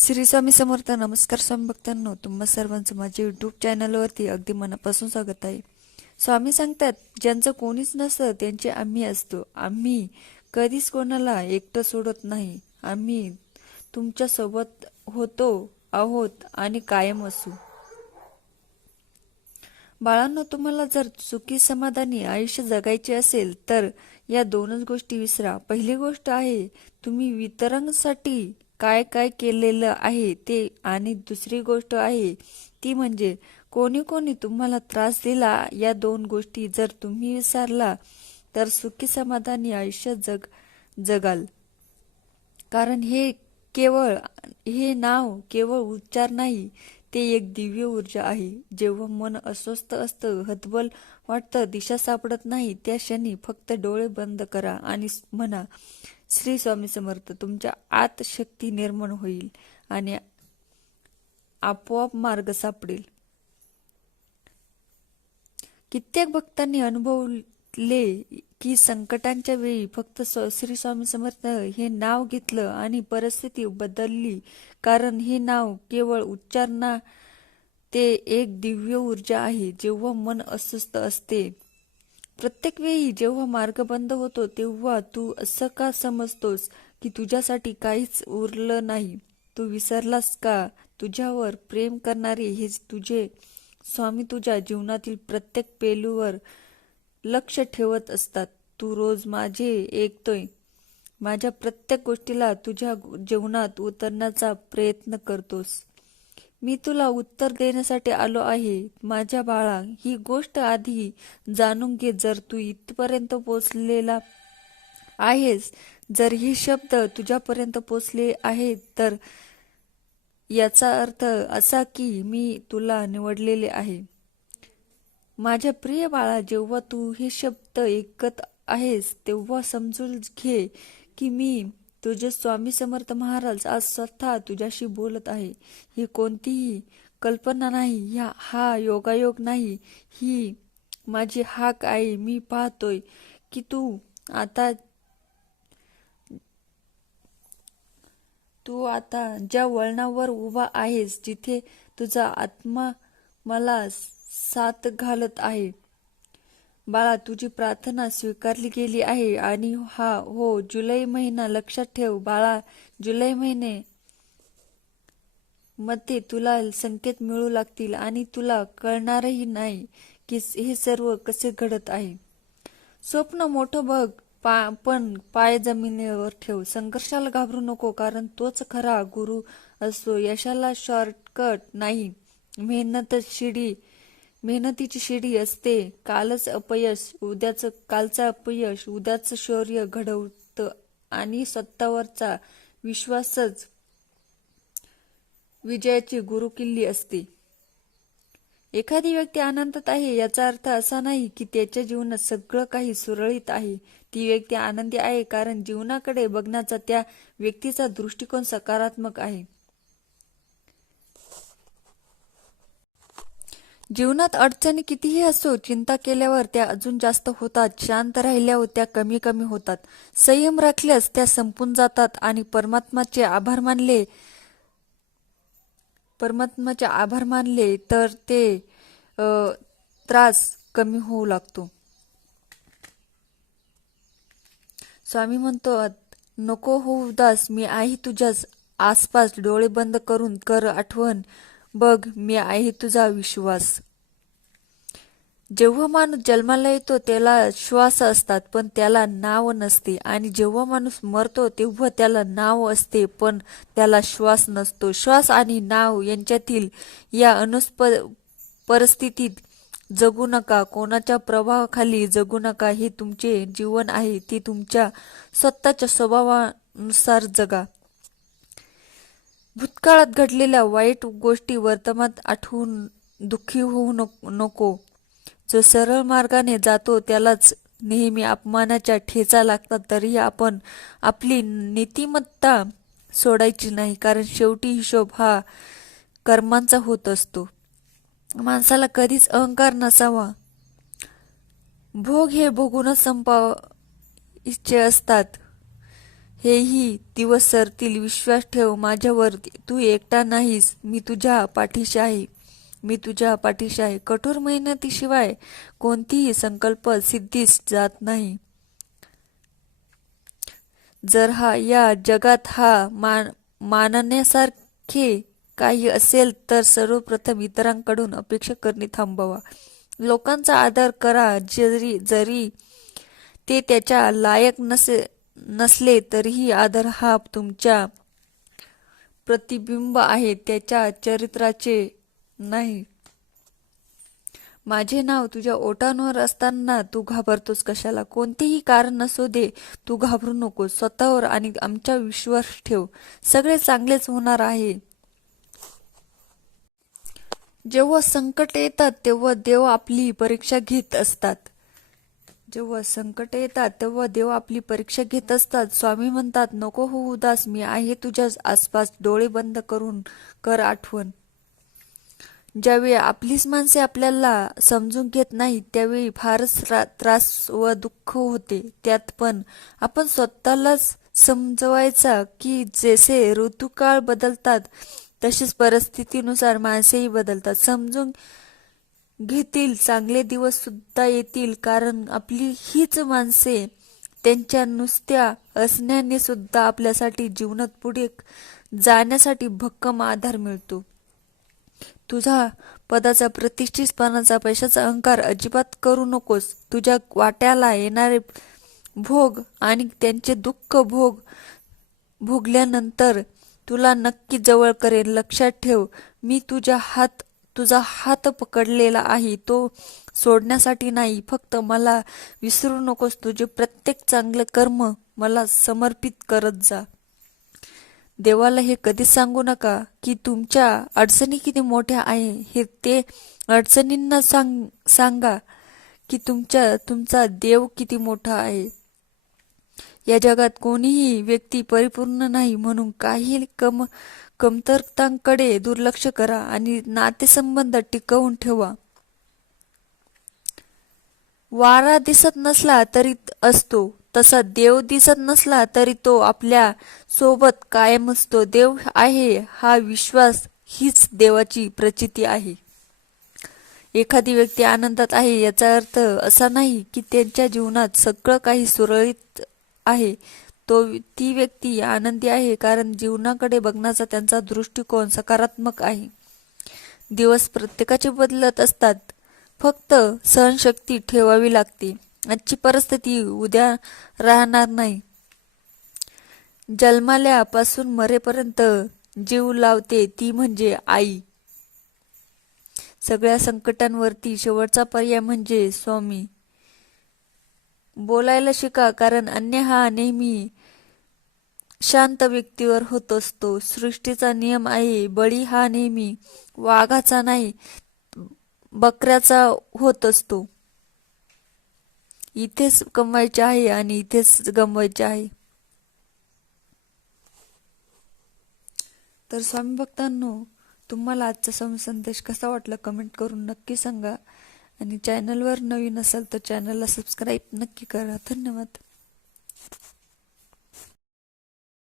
श्री स्वामी समर्थ नमस्कार स्वामी भक्तांनो. तुम्हा सर्वांचं माझ्या यूट्यूब चॅनलवरती अगदी मनापासून स्वागत आहे. स्वामी सांगतात ज्यांचं कोणीच नसतं त्यांचे आम्ही असतो. आम्ही कधीच कोणाला एकटं सोडत नाही. आम्ही तुमच्यासोबत होतो आहोत आणि कायम असू. बाळांनो तुम्हाला जर सुखी समाधानी आयुष्य जगायचे असेल तर या दोनच गोष्टी विसरा. पहिली गोष्ट आहे तुम्ही वितरणसाठी काय काय केलेलं आहे ते आणि दुसरी गोष्ट आहे ती म्हणजे कोणी कोणी तुम्हाला त्रास दिला या दोन गोष्टी जर तुम्ही विसरला तर सुखी समाधानी आयुष्य जग जगाल. कारण हे केवळ हे नाव केवळ उच्चार नाही ते एक दिव्य ऊर्जा आहे. जेव्हा मन अस्वस्थ असतं हतबल वाटतं दिशा सापडत नाही त्या क्षणी फक्त डोळे बंद करा आणि म्हणा श्री स्वामी समर्थ तुमच्या आत शक्ती निर्माण होईल आणि आपोआप मार्ग सापडेल. कित्येक भक्तांनी अनुभवले की संकटांच्या वेळी फक्त श्री स्वामी समर्थ हे नाव घेतलं आणि परिस्थिती बदलली. कारण हे नाव केवळ उच्चारणा ते एक दिव्य ऊर्जा आहे. जेव्हा मन अस्वस्थ असते प्रत्येक वेळी जेव्हा मार्ग बंद होतो तेव्हा तू असं का समजतोस की तुझ्यासाठी काहीच उरलं नाही? तू विसरलास का? तुझ्यावर प्रेम करणारे हे तुझे स्वामी तुझ्या जीवनातील प्रत्येक पेलूवर लक्ष ठेवत असतात. तू रोज माझे ऐकतोय. माझ्या प्रत्येक गोष्टीला तुझ्या जीवनात उतरण्याचा प्रयत्न करतोस. मी तुला उत्तर देण्यासाठी आलो आहे. माझ्या बाळा ही गोष्ट आधी जाणून घे जर तू इथपर्यंत पोचलेला आहेस. जर हे शब्द तुझ्यापर्यंत पोचले आहेत तर याचा अर्थ असा की मी तुला निवडलेले आहे. माझ्या प्रिय बाळा जेव्हा तू हे शब्द ऐकत आहेस तेव्हा समजून घे की मी तुझे स्वामी समर्थ महाराज आज स्वतः तुझ्याशी बोलत आहे. ही कोणतीही कल्पना नाही ह्या हा योगायोग नाही. ही माझी हाक आहे मी पाहतोय की तू आता तू आता ज्या वळणावर उभा आहेस जिथे तुझा आत्मा मला साथ घालत आहे. बाळा तुझी प्रार्थना स्वीकारली गेली आहे आणि हा हो जुलै महिना लक्षात ठेव. बाळा जुलै महिने मध्ये तुला संकेत मिळू लागतील आणि तुला कळणारही नाही की हे सर्व कसे घडत आहे. स्वप्न मोठं बघ पा पण पाय जमिनीवर ठेव. संघर्षाला घाबरू नको कारण तोच खरा गुरु असतो. यशाला शॉर्टकट नाही. मेहनतच शिडी मेहनतीची शिडी असते. कालच अपयश उद्याचं कालचं अपयश उद्याचं शौर्य घडवतं आणि स्वतःवरचा विश्वासच विजयाची गुरुकिल्ली असते. एखादी व्यक्ती आनंदात आहे याचा अर्थ असा नाही की त्याच्या जीवनात सगळं काही सुरळीत आहे. ती व्यक्ती आनंदी आहे कारण जीवनाकडे बघण्याचा त्या व्यक्तीचा दृष्टिकोन सकारात्मक आहे. जीवनात अडचणी कितीही असो चिंता केल्यावर त्या अजून जास्त होतात शांत राहिल्यावर त्या कमी कमी होतात. संयम राखल्यास त्या संपून जातात आणि परमात्माचे आभार मानले परमात्माचे आभार मानले तर ते त्रास कमी होऊ लागतो. स्वामी म्हणतो नको हो उदास मी आहे तुझ्याच आसपास डोळे बंद करून कर आठवण. बघ मी आहे तुझा विश्वास. जेव्हा माणूस जन्माला येतो त्याला श्वास असतात पण त्याला नाव नसते. आणि जेव्हा माणूस मरतो तेव्हा त्याला नाव असते पण त्याला श्वास नसतो. श्वास आणि नाव यांच्यातील या अनुस्प परिस्थितीत जगू नका. कोणाच्या प्रभावाखाली जगू नका. हे तुमचे जीवन आहे. ते तुमच्या स्वतःच्या स्वभावानुसार जगा. भूतकाळात घडलेल्या वाईट गोष्टी वर्तमानात आठवून दुःखी होऊ नको- जो सरळ मार्गाने जातो त्यालाच नेहमी अपमानाच्या ठेचा लागतात तरीही आपण आपली नीतिमत्ता सोडायची नाही कारण शेवटी हिशोब हा कर्मांचा होत असतो. माणसाला कधीच अहंकार नसावा. भोग हे भोगूनच संपाव इच्छे असतात. हेही दिवस सरतील विश्वास ठेव माझ्यावर तू एकटा नाहीस मी तुझ्या पाठीशी आहे मी तुझ्या पाठीशी आहे कठोर मेहनतीशिवाय कोणतीही संकल्प सिद्धीस जात नाही. जर हा या जगात हा मान मानण्यासारखे काही असेल तर सर्वप्रथम इतरांकडून अपेक्षा करणे थांबवा. लोकांचा आदर करा जरी जरी ते त्याच्या लायक नसे नसले तरीही आदर हा तुमच्या प्रतिबिंब आहे त्याच्या चरित्राचे नाही. माझे नाव तुझ्या ओटांवर असताना तू घाबरतोस कशाला? कोणतेही कारण नसू दे तू घाबरू नकोस. स्वतःवर आणि आमच्या विश्वास ठेव. सगळे चांगलेच होणार आहे. जेव्हा संकट येतात तेव्हा देव आपली परीक्षा घेत असतात. जेव्हा संकट येतात तेव्हा देव आपली परीक्षा घेत असतात. स्वामी म्हणतात नको हो उदास मी आहे तुझ्या आसपास. डोळे बंद करून कर आठवण. ज्यावेळी आपलीच माणसे आपल्याला समजून घेत नाही त्यावेळी फारच त्रास व दुःख होते. त्यात पण आपण स्वतःलाच समजवायचा की जसे ऋतुकाळ बदलतात तसेच परिस्थितीनुसार माणसेही बदलतात. समजून घेतील चांगले दिवस सुद्धा येतील कारण आपली हीच माणसे त्यांच्या नुसत्या असण्याने सुद्धा आपल्यासाठी जीवनात पुढे जाण्यासाठी भक्कम आधार मिळतो. तुझा पदाचा प्रतिष्ठितपणाचा पैशाचा अहंकार अजिबात करू नकोस. तुझ्या वाट्याला येणारे भोग आणि त्यांचे दुःख भोग भोगल्यानंतर तुला नक्की जवळ करेन लक्षात ठेव मी तुझ्या हात तुझा हात पकडलेला आहे तो सोडण्यासाठी नाही. फक्त मला विसरू नकोस. तुझे प्रत्येक चांगले कर्म मला समर्पित करत जा. देवाला हे कधीच सांगू नका की तुमच्या अडचणी किती मोठ्या आहे हे ते अडचणींना सांग सांगा की तुमच्या तुमचा देव किती मोठा आहे. या जगात कोणीही व्यक्ती परिपूर्ण नाही म्हणून काही कम कमतरतांकडे दुर्लक्ष करा आणि नातेसंबंध टिकवून ठेवा. वारा दिसत नसला तरी असतो तसा देव दिसत नसला तरी तो आपल्यासोबत कायम असतो. देव आहे हा विश्वास हीच देवाची प्रचिती आहे. एखादी व्यक्ती आनंदात आहे याचा अर्थ असा नाही की त्यांच्या जीवनात सगळं काही सुरळीत आहे. तो ती व्यक्ती आनंदी आहे कारण जीवनाकडे बघण्याचा त्यांचा दृष्टिकोन सकारात्मक आहे. दिवस प्रत्येकाचे बदलत असतात. फक्त सहनशक्ती ठेवावी लागते. आजची परिस्थिती उद्या राहणार नाही. जन्माल्यापासून मरेपर्यंत जीव लावते ती म्हणजे आई. सगळ्या संकटांवरती शेवटचा पर्याय म्हणजे स्वामी. बोलायला शिका कारण अन्य हा नेहमी शांत व्यक्तीवर होत असतो. सृष्टीचा नियम आहे बळी हा नेहमी वाघाचा नाही बकऱ्याचा होत असतो. इथेच कमवायचे आहे आणि इथेच गमवायचे आहे. तर स्वामी भक्तांनो तुम्हाला आजचा स्वामी संदेश कसा वाटला कमेंट करून नक्की सांगा. आणि चॅनलवर नवीन असाल तर चॅनलला सबस्क्राईब नक्की करा. धन्यवाद.